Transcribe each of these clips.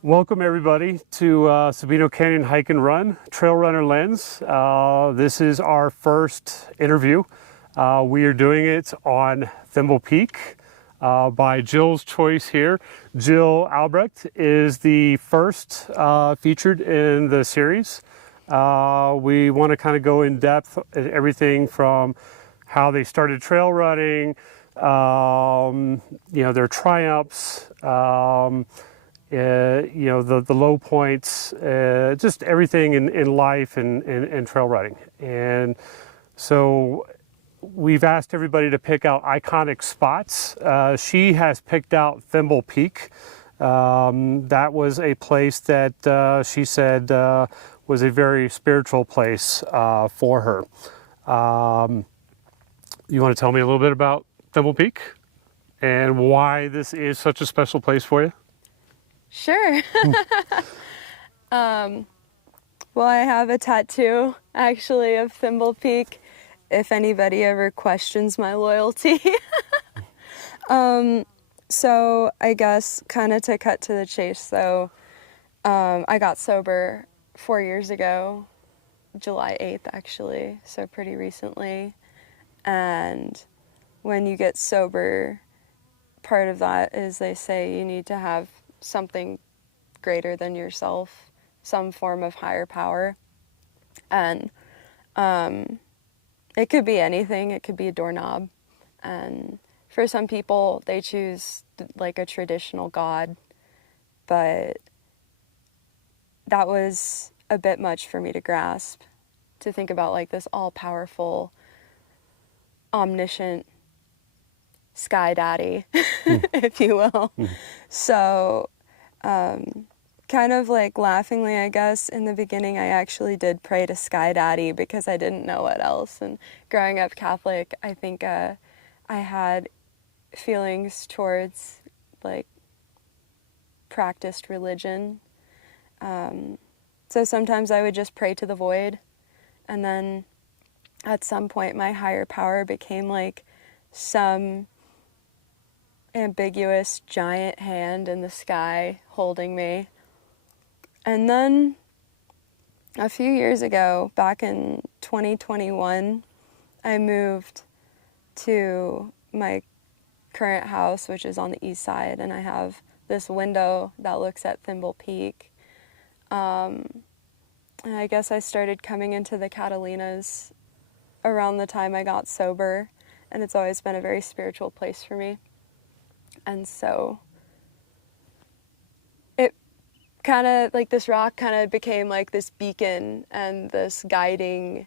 Welcome everybody to Sabino Canyon Hike and Run, Trail Runner Lens. This is our first interview. We are doing it on Thimble Peak by Jill's choice here. Jil Albrecht is the first featured in the series. We want to kind of go in depth at everything from how they started trail running, you know, their triumphs, you know, the low points, just everything in life and trail running. And so we've asked everybody to pick out iconic spots. She has picked out Thimble Peak. That was a place that she said was a very spiritual place for her. You want to tell me a little bit about Thimble Peak and why this is such a special place for you? Sure. Well, I have a tattoo actually of Thimble Peak, if anybody ever questions my loyalty. So I guess kind of to cut to the chase, so I got sober 4 years ago, July 8th actually, so pretty recently. And when you get sober, part of that is they say you need to have something greater than yourself, some form of higher power. And it could be anything. It could be a doorknob. And for some people, they choose like a traditional God. But that was a bit much for me to grasp, to think about like this all-powerful, omniscient sky daddy, if you will. So kind of like laughingly, I guess, in the beginning, I actually did pray to sky daddy because I didn't know what else. And growing up Catholic, I think I had feelings towards like practiced religion. So sometimes I would just pray to the void, and then at some point my higher power became like some ambiguous giant hand in the sky holding me. And then a few years ago, back in 2021, I moved to my current house, which is on the east side, and I have this window that looks at Thimble Peak. And I guess I started coming into the Catalinas around the time I got sober, and it's always been a very spiritual place for me. And so it kind of, like this rock kind of became like this beacon and this guiding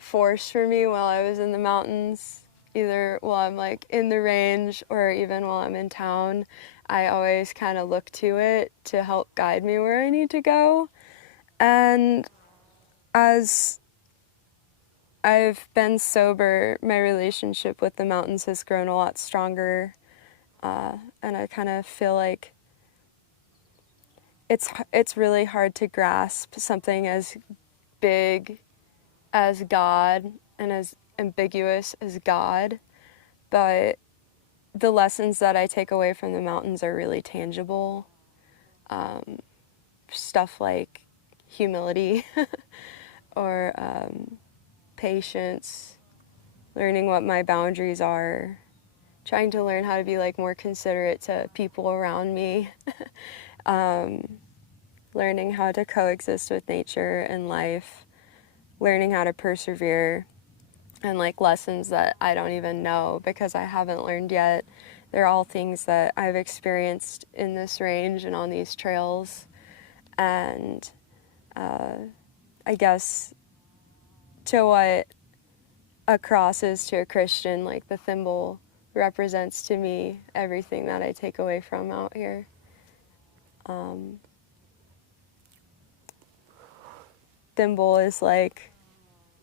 force for me while I was in the mountains, either while I'm like in the range or even while I'm in town. I always kind of look to it to help guide me where I need to go. And as I've been sober, my relationship with the mountains has grown a lot stronger. And I kind of feel like it's really hard to grasp something as big as God and as ambiguous as God, but the lessons that I take away from the mountains are really tangible. Stuff like humility or patience, learning what my boundaries are, trying to learn how to be like more considerate to people around me, learning how to coexist with nature and life, learning how to persevere, and like lessons that I don't even know because I haven't learned yet. They're all things that I've experienced in this range and on these trails. And I guess to what a cross is to a Christian, like the thimble represents to me everything that I take away from out here. Thimble is like,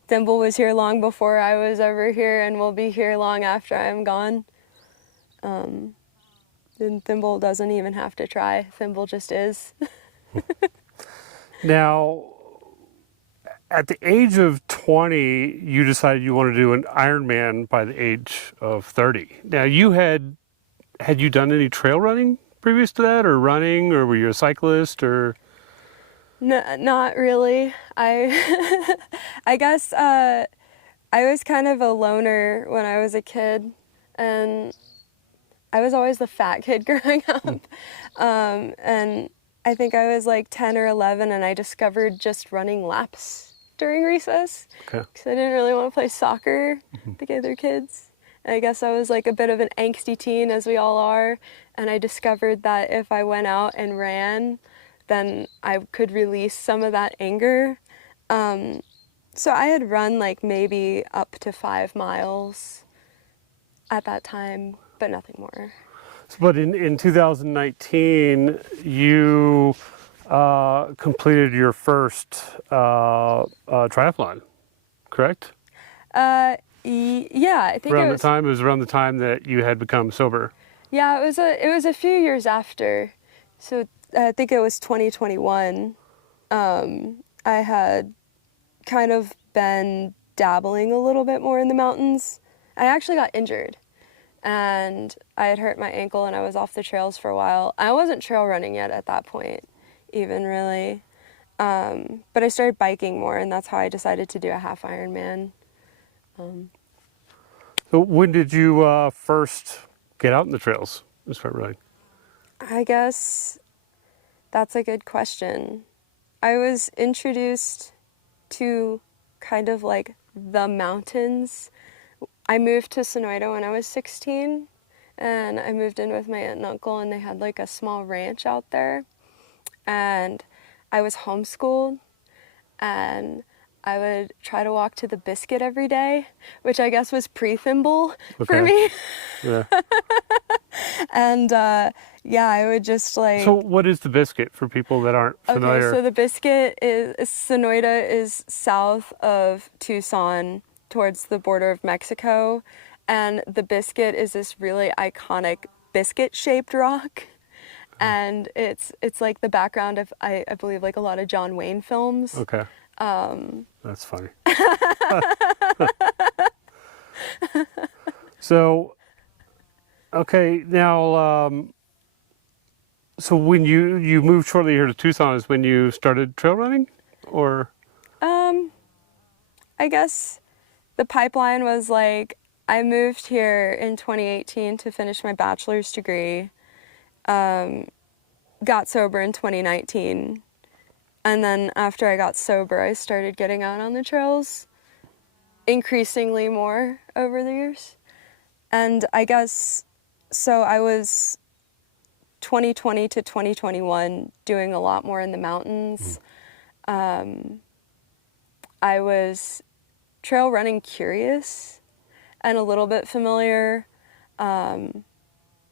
Thimble was here long before I was ever here and will be here long after I'm gone. And Thimble doesn't even have to try. Thimble just is. Now, at the age of 20, you decided you wanted to do an Ironman by the age of 30. Now, had you done any trail running previous to that, or running, or were you a cyclist, or? No, not really. I I guess I was kind of a loner when I was a kid, and I was always the fat kid growing up. And I think I was like 10 or 11, and I discovered just running laps during recess because I didn't really want to play soccer with the other kids. And I guess I was like a bit of an angsty teen, as we all are, and I discovered that if I went out and ran, then I could release some of that anger. So I had run like maybe up to 5 miles at that time, but nothing more. But in 2019, you completed your first triathlon, correct? Yeah, I think Around the time, it was around the time that you had become sober. Yeah, it was a few years after. So I think it was 2021. I had kind of been dabbling a little bit more in the mountains. I actually got injured, and I had hurt my ankle, and I was off the trails for a while. I wasn't trail running yet at that point, even really. But I started biking more, and that's how I decided to do a half Ironman. So when did you first get out in the trails and start running? I guess that's a good question. I was introduced to kind of like the mountains. I moved to Sonoyta when I was 16, and I moved in with my aunt and uncle, and they had like a small ranch out there. And I was homeschooled, and I would try to walk to the Biscuit every day, which I guess was pre-Thimble for me. Yeah. And yeah, I would just like... So what is the Biscuit for people that aren't familiar? Okay, so the Biscuit Sonoyta is south of Tucson towards the border of Mexico. And the Biscuit is this really iconic biscuit-shaped rock. And it's like the background of, I believe, like a lot of John Wayne films. Okay. That's funny. So, okay, now, so when you moved shortly here to Tucson is when you started trail running, or? I guess the pipeline was like, I moved here in 2018 to finish my bachelor's degree, got sober in 2019, and then after I got sober, I started getting out on the trails increasingly more over the years. And I guess, so I was 2020 to 2021 doing a lot more in the mountains. I was trail running curious and a little bit familiar. I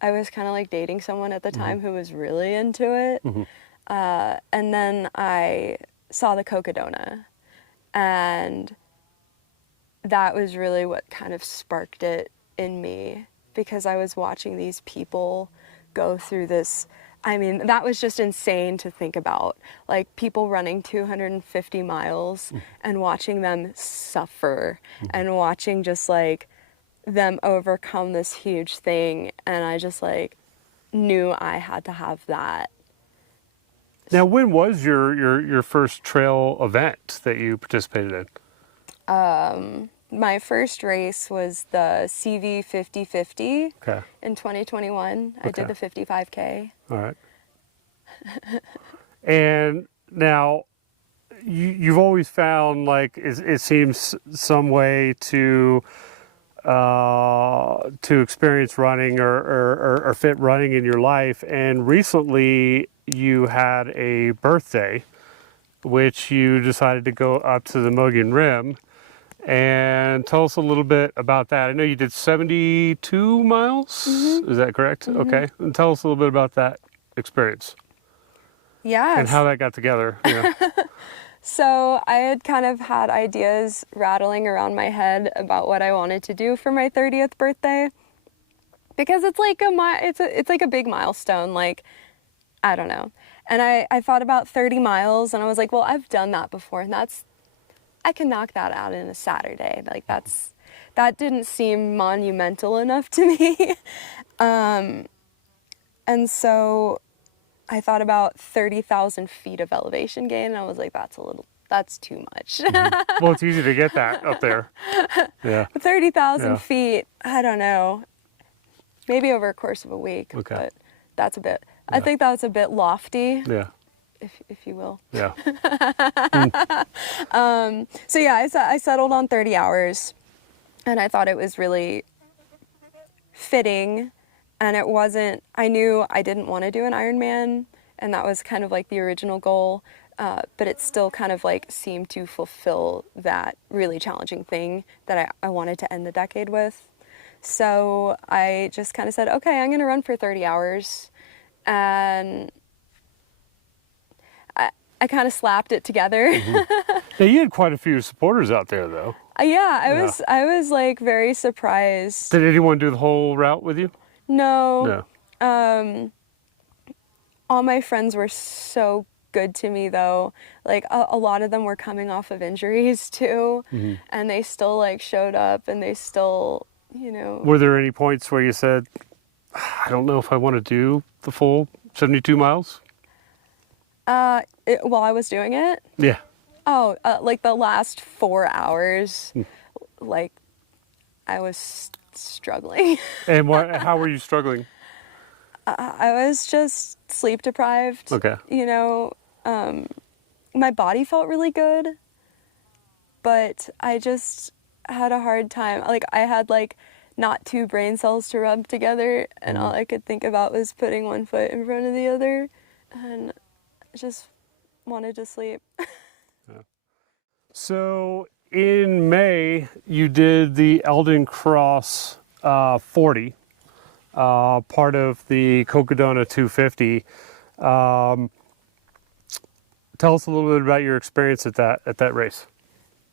was kind of like dating someone at the time who was really into it. And then I saw the Cocodona, and that was really what kind of sparked it in me, because I was watching these people go through this. I mean, that was just insane to think about, like people running 250 miles and watching them suffer and watching just like them overcome this huge thing. And I just like knew I had to have that. Now, when was your first trail event that you participated in? My first race was the CV 50/50 Okay. in 2021. I did the 55K. All right. And now, you've always found like it seems some way to experience running or fit running in your life. And recently, you had a birthday, which you decided to go up to the Mogollon Rim. And tell us a little bit about that. I know you did 72 miles. Is that correct? Okay. And tell us a little bit about that experience. Yeah. And how that got together. Yeah. So I had kind of had ideas rattling around my head about what I wanted to do for my 30th birthday, because it's like it's like a big milestone. Like, I don't know. And I thought about 30 miles, and I was like, well, I've done that before, and I can knock that out in a Saturday. Like, that didn't seem monumental enough to me. And so I thought about 30,000 feet of elevation gain, and I was like, that's too much. Well, it's easy to get that up there. Yeah. 30,000 Yeah. feet, I don't know, maybe over a course of a week, Okay. but that's a bit, I think that was a bit lofty, Yeah. if you will. Yeah. So yeah, I settled on 30 hours, and I thought it was really fitting, and it wasn't, I knew I didn't want to do an Ironman, and that was kind of like the original goal, but it still kind of like seemed to fulfill that really challenging thing that I wanted to end the decade with. So I just kind of said, okay, I'm going to run for 30 hours, and I kind of slapped it together. Now, you had quite a few supporters out there, though. Yeah, I was like very surprised. Did anyone do the whole route with you? No. No. All my friends were so good to me, though. Like, a lot of them were coming off of injuries too, and they still like showed up, and they still, you know. Were there any points where you said, I don't know if I want to do the full 72 miles? While I was doing it? Yeah. Oh, like the last 4 hours, like I was struggling. And how were you struggling? I was just sleep deprived. Okay. You know, my body felt really good, but I just had a hard time. Like, I had like not two brain cells to rub together, and all I could think about was putting one foot in front of the other, and just wanted to sleep. So in May, you did the Eldon Cross 40, part of the Cocodona 250. Tell us a little bit about your experience at that race.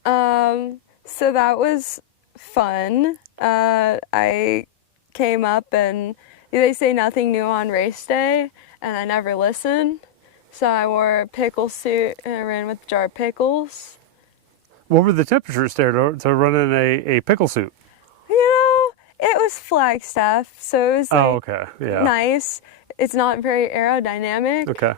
So that was fun. I came up, and they say nothing new on race day, and I never listened. So I wore a pickle suit, and I ran with a jar of pickles. What were the temperatures there to run in a pickle suit? You know, it was Flagstaff, so it was like okay. Yeah. nice. It's not very aerodynamic. Okay.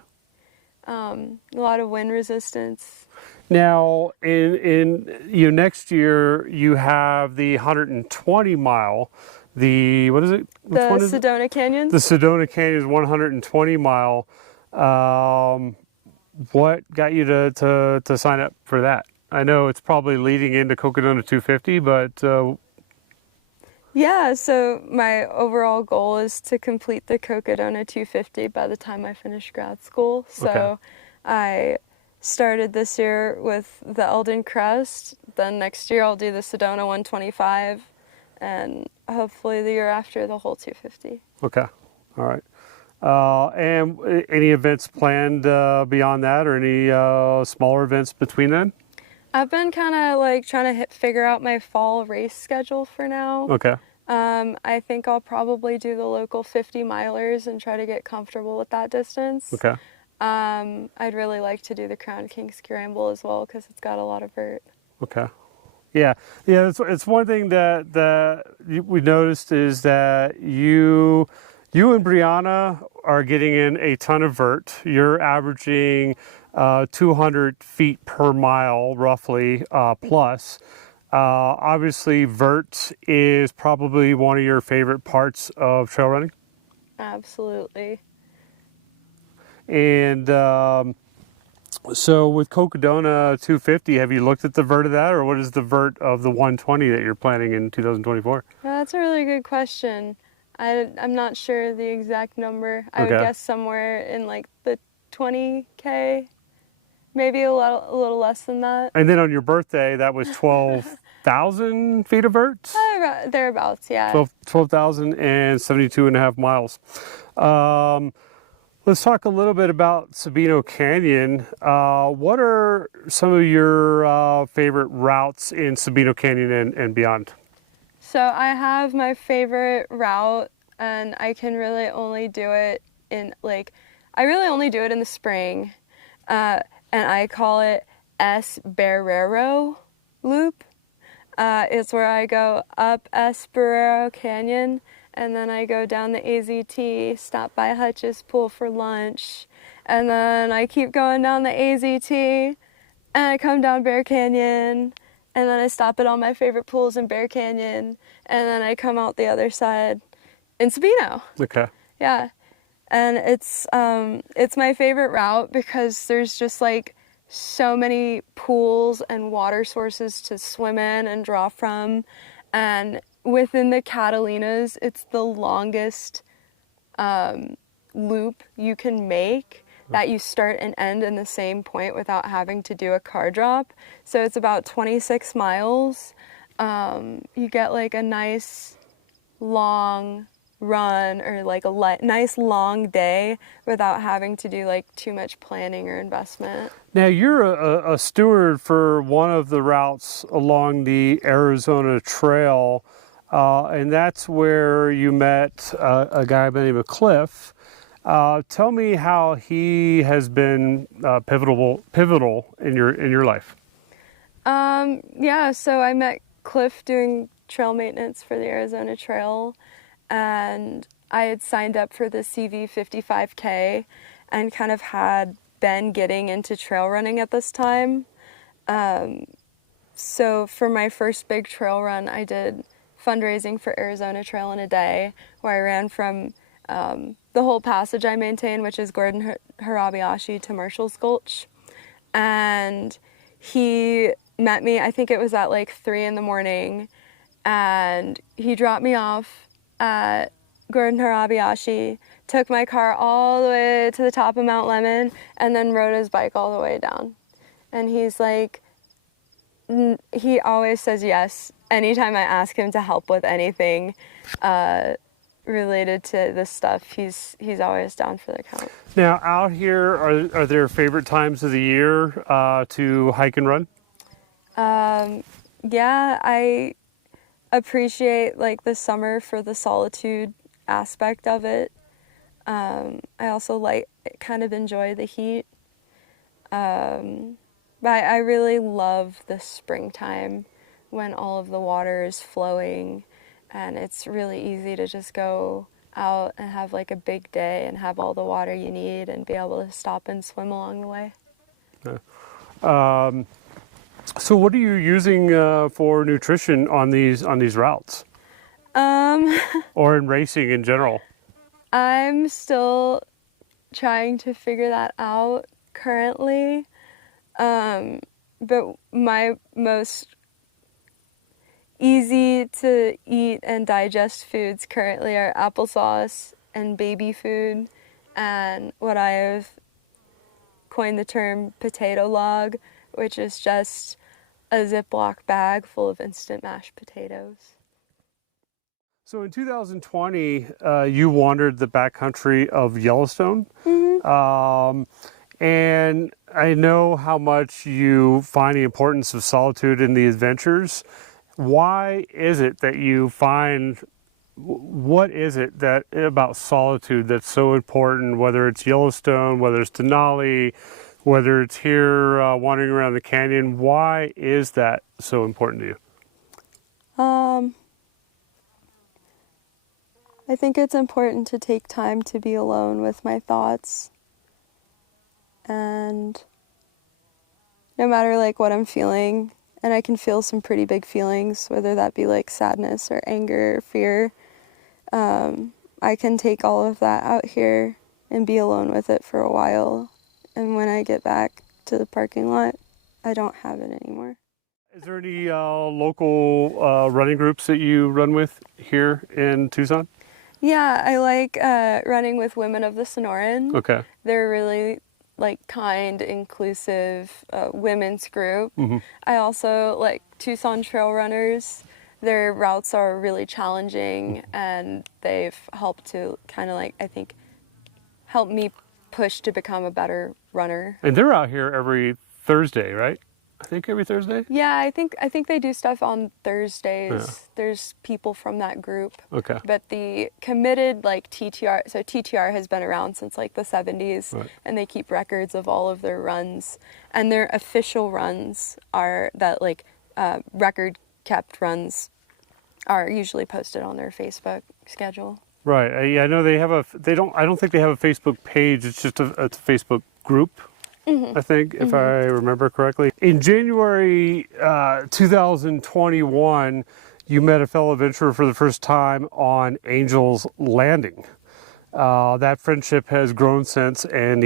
A lot of wind resistance. Now, in next year, you have the 120 mile, what is it? Which one is it? Sedona Canyons? The Sedona Canyons 120 mile. What got you to sign up for that? I know it's probably leading into Cocodona 250, but Yeah, so my overall goal is to complete the Cocodona 250 by the time I finish grad school. So Okay. I started this year with the Eldon Crest, then next year I'll do the Sedona 125, and hopefully the year after the whole 250. okay, all right. And any events planned beyond that, or any smaller events between then? I've been kind of like trying to figure out my fall race schedule for now. Okay. I think I'll probably do the local 50 milers and try to get comfortable with that distance. Okay. I'd really like to do the Crown King Scramble as well, because it's got a lot of vert. Okay. Yeah. It's one thing that we noticed is that you and Brianna are getting in a ton of vert. You're averaging 200 feet per mile, roughly, plus. Obviously, vert is probably one of your favorite parts of trail running. Absolutely. And so with Cocodona 250, have you looked at the vert of that, or what is the vert of the 120 that you're planning in 2024? That's a really good question. I'm not sure the exact number. I would Okay. guess somewhere in like the 20K, maybe a little less than that. And then on your birthday, that was 12,000 feet of vert? Thereabouts, yeah. 12,072 and a half miles. Let's talk a little bit about Sabino Canyon. What are some of your favorite routes in Sabino Canyon and beyond? So I have my favorite route, and I can really only do it in I really only do it in the spring, and I call it SCHR loop. It's where I go up Esperero Canyon, and then I go down the AZT, stop by Hutch's Pool for lunch, and then I keep going down the AZT, and I come down Bear Canyon, and then I stop at all my favorite pools in Bear Canyon, and then I come out the other side in Sabino. Okay. Yeah, and it's my favorite route because there's just like so many pools and water sources to swim in and draw from, and within the Catalinas, it's the longest loop you can make that you start and end in the same point without having to do a car drop. So it's about 26 miles. You get like a nice long run or like a nice long day without having to do like too much planning or investment. Now, you're a steward for one of the routes along the Arizona Trail, and that's where you met a guy by the name of Cliff. Tell me how he has been pivotal in your life. Yeah, so I met Cliff doing trail maintenance for the Arizona Trail, and I had signed up for the CV 55K and kind of had been getting into trail running at this time. So for my first big trail run, I did fundraising for Arizona Trail in a day, where I ran from the whole passage I maintain, which is Gordon Harabayashi to Marshall's Gulch. And he met me, I think it was at like 3 in the morning, and he dropped me off at Gordon Harabayashi, took my car all the way to the top of Mount Lemmon, and then rode his bike all the way down. And he's like, he always says yes anytime I ask him to help with anything related to this stuff. He's always down for the count. Now, out here, are there favorite times of the year to hike and run? Yeah, I appreciate like the summer for the solitude aspect of it. I also kind of enjoy the heat. But I really love the springtime when all of the water is flowing, and it's really easy to just go out and have like a big day and have all the water you need and be able to stop and swim along the way. So what are you using for nutrition on these routes? Or in racing in general? I'm still trying to figure that out currently. But my most easy to eat and digest foods currently are applesauce and baby food, and what I have coined the term potato log, which is just a Ziploc bag full of instant mashed potatoes. So in 2020, you wandered the backcountry of Yellowstone. Mm-hmm. And I know how much you find the importance of solitude in the adventures. Why is it that you find, what is it that about solitude that's so important, whether it's Yellowstone, whether it's Denali, whether it's here wandering around the canyon? Why is that so important to you? I think it's important to take time to be alone with my thoughts. And no matter like what I'm feeling, and I can feel some pretty big feelings, whether that be like sadness or anger or fear, I can take all of that out here and be alone with it for a while. And when I get back to the parking lot, I don't have it anymore. Is there any local running groups that you run with here in Tucson? Yeah, I like running with Women of the Sonoran. Okay. They're really like kind, inclusive women's group. Mm-hmm. I also like Tucson Trail Runners. Their routes are really challenging, and they've helped to kind of like, I think, help me push to become a better runner. And they're out here every Thursday, right? I think every Thursday? Yeah, I think they do stuff on Thursdays. Yeah. There's people from that group. Okay. But the committed like TTR, so TTR has been around since like the 70s, Right. and they keep records of all of their runs. And their official runs are that like record kept runs are usually posted on their Facebook schedule. Right. Yeah, I know they have I don't think they have a Facebook page. It's just a Facebook group. I think, if I remember correctly. In January 2021, you met a fellow adventurer for the first time on Angel's Landing. That friendship has grown since, and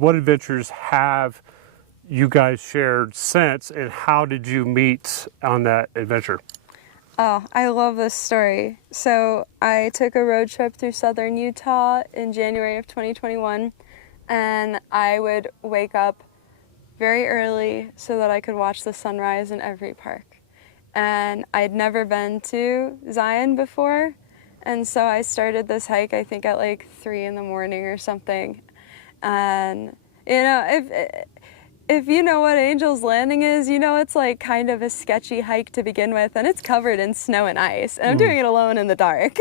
what adventures have you guys shared since, and how did you meet on that adventure? Oh, I love this story. So I took a road trip through southern Utah in January of 2021. And I would wake up very early so that I could watch the sunrise in every park. And I'd never been to Zion before, and so I started this hike, I think at like 3 in the morning or something. And you know, if you know what Angel's Landing is, you know it's like kind of a sketchy hike to begin with, and it's covered in snow and ice, and I'm doing it alone in the dark.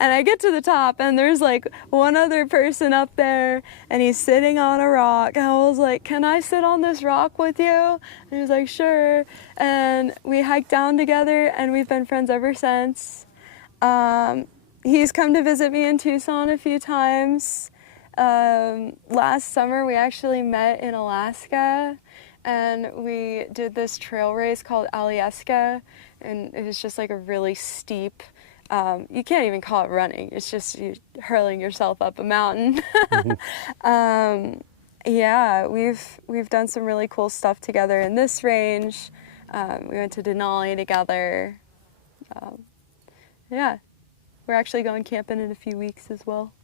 And I get to the top, and there's like one other person up there, and he's sitting on a rock, and I was like, can I sit on this rock with you? And he was like, sure. And we hiked down together, and we've been friends ever since. He's come to visit me in Tucson a few times. Last summer we actually met in Alaska, and we did this trail race called Alyeska, and it was just like a really steep, you can't even call it running, it's just you hurling yourself up a mountain. Yeah, we've done some really cool stuff together in this range. We went to Denali together. Yeah, we're actually going camping in a few weeks as well.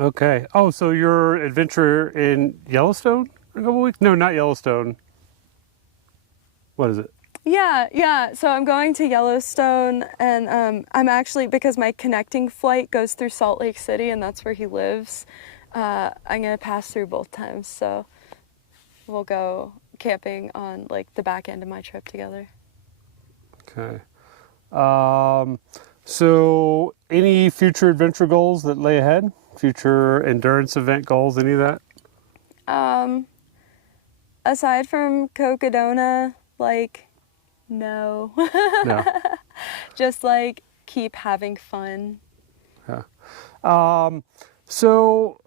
Okay. Oh, so your adventure in Yellowstone in a couple weeks? No, not Yellowstone. What is it? Yeah. So I'm going to Yellowstone, and I'm actually, because my connecting flight goes through Salt Lake City, and that's where he lives, I'm going to pass through both times. So we'll go camping on like the back end of my trip together. Okay. So any future adventure goals that lay ahead? Future endurance event goals, any of that? Aside from Cocodona, like, no. No. Just like keep having fun. Yeah. So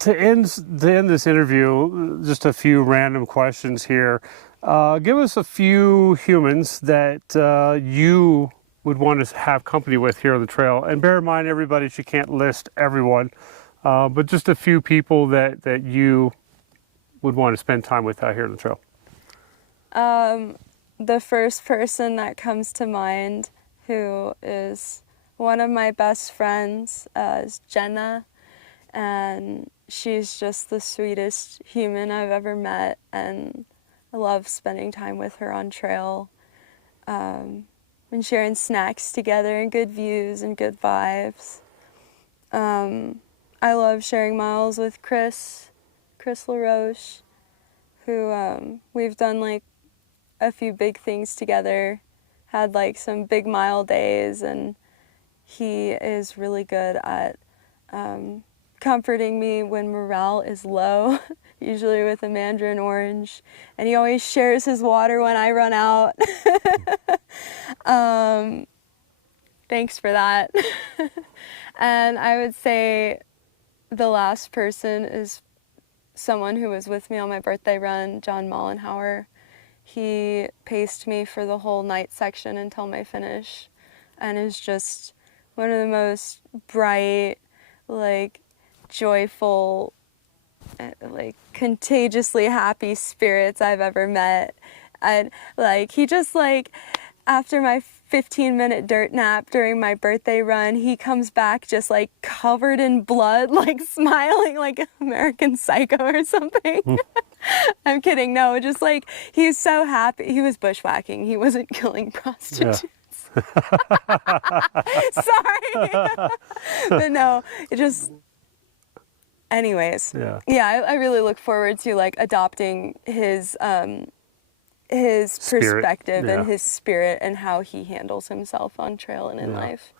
to end this interview, just a few random questions here. Give us a few humans that you would want to have company with here on the trail. And bear in mind, everybody, she can't list everyone, but just a few people that you would want to spend time with out here on the trail. The first person that comes to mind, who is one of my best friends, is Jenna, and she's just the sweetest human I've ever met, and I love spending time with her on trail, and sharing snacks together and good views and good vibes. I love sharing miles with Chris LaRoche, who we've done like a few big things together, had like some big mile days, and he is really good at comforting me when morale is low, usually with a mandarin orange, and he always shares his water when I run out. Thanks for that. And I would say the last person is someone who was with me on my birthday run, John Mollenhauer. He paced me for the whole night section until my finish, and is just one of the most bright, like, joyful, like, contagiously happy spirits I've ever met. And like, he just, like, after my 15-minute dirt nap during my birthday run, he comes back just like covered in blood, like smiling like American Psycho or something. I'm kidding. No, just like, he's so happy. He was bushwhacking. He wasn't killing prostitutes. Yeah. Sorry. But no, it just, anyways, Yeah. yeah, I really look forward to like adopting his Spirit, perspective yeah. and his spirit and how he handles himself on trail and in Yeah. life.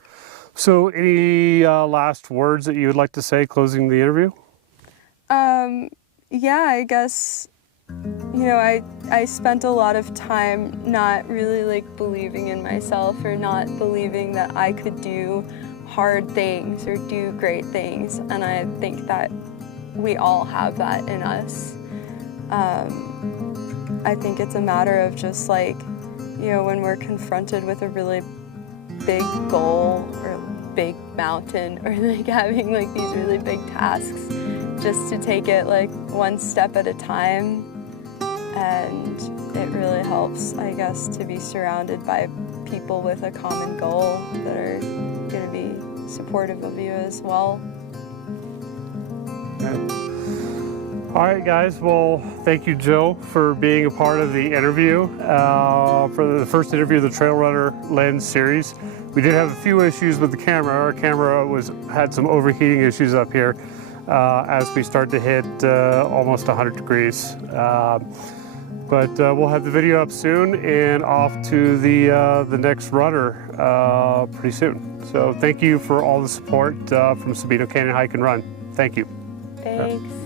So any last words that you would like to say closing the interview? Yeah, I guess, you know, I spent a lot of time not really like believing in myself or not believing that I could do hard things or do great things, and I think that we all have that in us. I think it's a matter of just like, you know, when we're confronted with a really big goal or big mountain or like having like these really big tasks, just to take it like one step at a time. And it really helps, I guess, to be surrounded by people with a common goal that are going to be supportive of you as well. All right, guys. Well, thank you, Jill, for being a part of the interview, for the first interview of the Trail Runner Lens Series. We did have a few issues with the camera. Our camera had some overheating issues up here as we start to hit almost 100 degrees. But we'll have the video up soon and off to the next runner pretty soon. So thank you for all the support from Sabino Canyon Hike and Run. Thank you. Thanks.